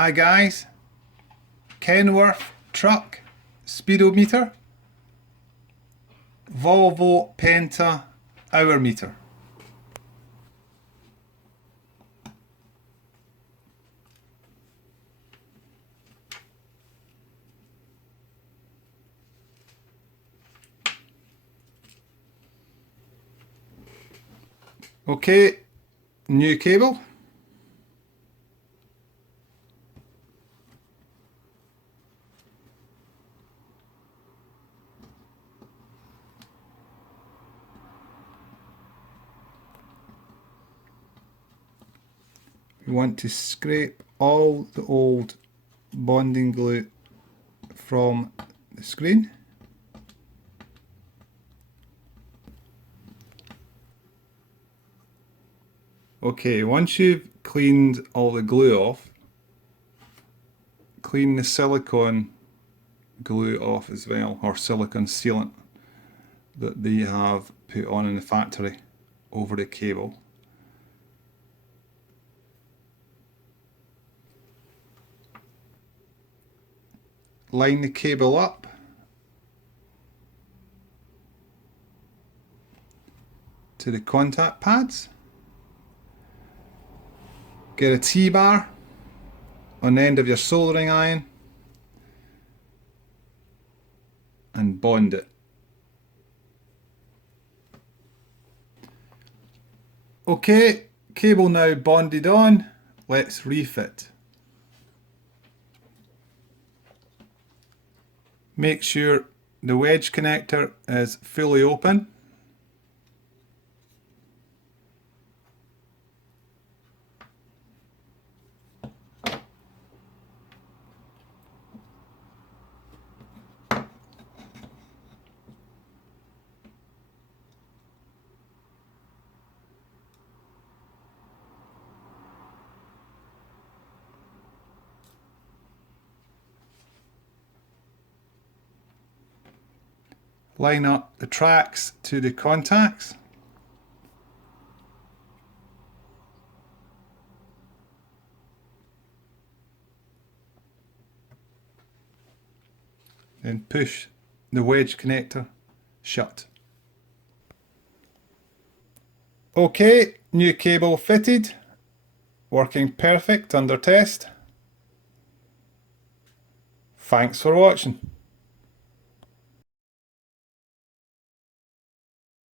Hi guys, Kenworth truck, speedometer, Volvo Penta hour meter. Okay, new cable. We want to scrape all the old bonding glue from the screen. Okay, once you've cleaned all the glue off, clean the silicone glue off as well, or silicone sealant that they have put on in the factory over the cable. Line the cable up to the contact pads. Get a T-bar on the end of your soldering iron and bond it. Okay, cable now bonded on, let's refit. Make sure the wedge connector is fully open. Line up the tracks to the contacts. Then push the wedge connector shut. Okay, new cable fitted, working perfect under test. Thanks for watching.